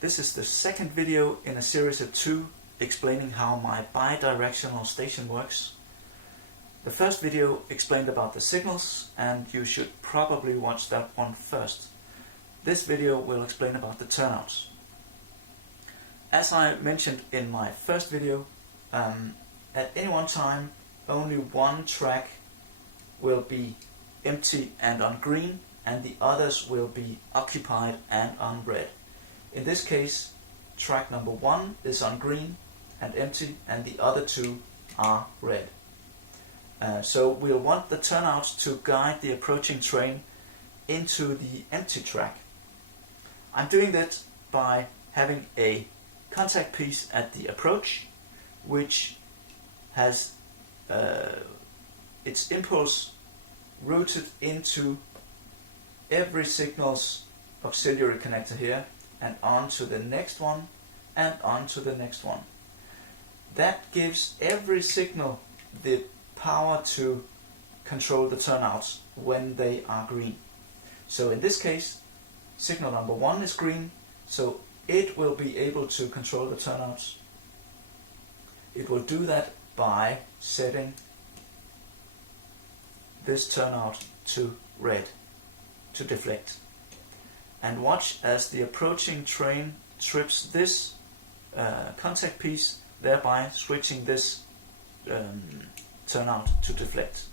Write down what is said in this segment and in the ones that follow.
This is the second video in a series of 2 explaining how my bidirectional station works. The first video explained about the signals, and you should probably watch that one first. This video will explain about the turnouts. As I mentioned in my first video, at any one time only one track will be empty and on green, and the others will be occupied and on red. In this case, track number 1 is on green and empty, and the other 2 are red. So we'll want the turnouts to guide the approaching train into the empty track. I'm doing that by having a contact piece at the approach, which has its impulse routed into every signal's auxiliary connector here, and on to the next one, and on to the next one. That gives every signal the power to control the turnouts when they are green. So in this case, signal number 1 is green, so it will be able to control the turnouts. It will do that by setting this turnout to red, to deflect. And watch as the approaching train trips this contact piece, thereby switching this turnout to deflect.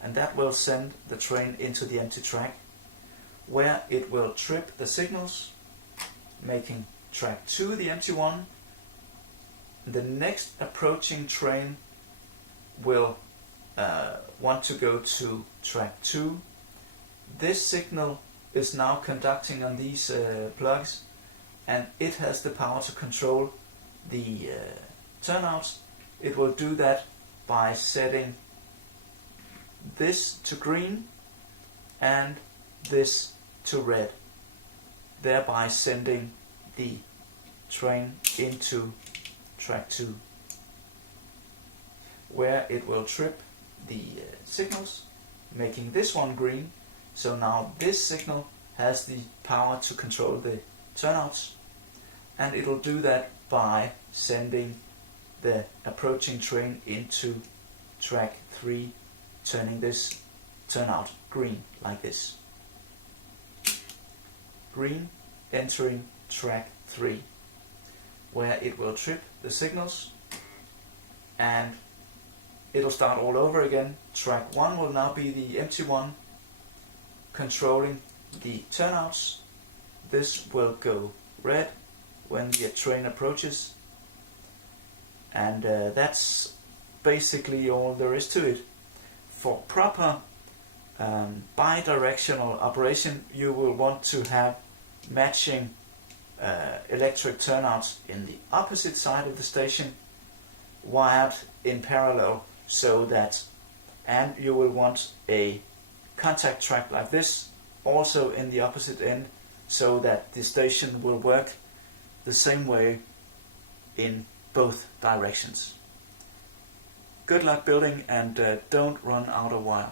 And that will send the train into the empty track, where it will trip the signals, making track 2 the empty one. The next approaching train will want to go to track 2. This signal is now conducting on these plugs, and it has the power to control the turnouts. It will do that by setting this to green and this to red, thereby sending the train into track 2, where it will trip the signals, making this one green. So now this signal has the power to control the turnouts, and it will do that by sending the approaching train into track 3, turning this turnout green like this. Green entering track 3, where it will trip the signals, and it'll start all over again. Track 1 will now be the empty one, controlling the turnouts. This will go red when the train approaches, and that's basically all there is to it. For proper bidirectional operation, you will want to have matching electric turnouts in the opposite side of the station, wired in parallel, so that, and you will want a contact track like this also in the opposite end, so that the station will work the same way in both directions. Good luck building, and don't run out of wire.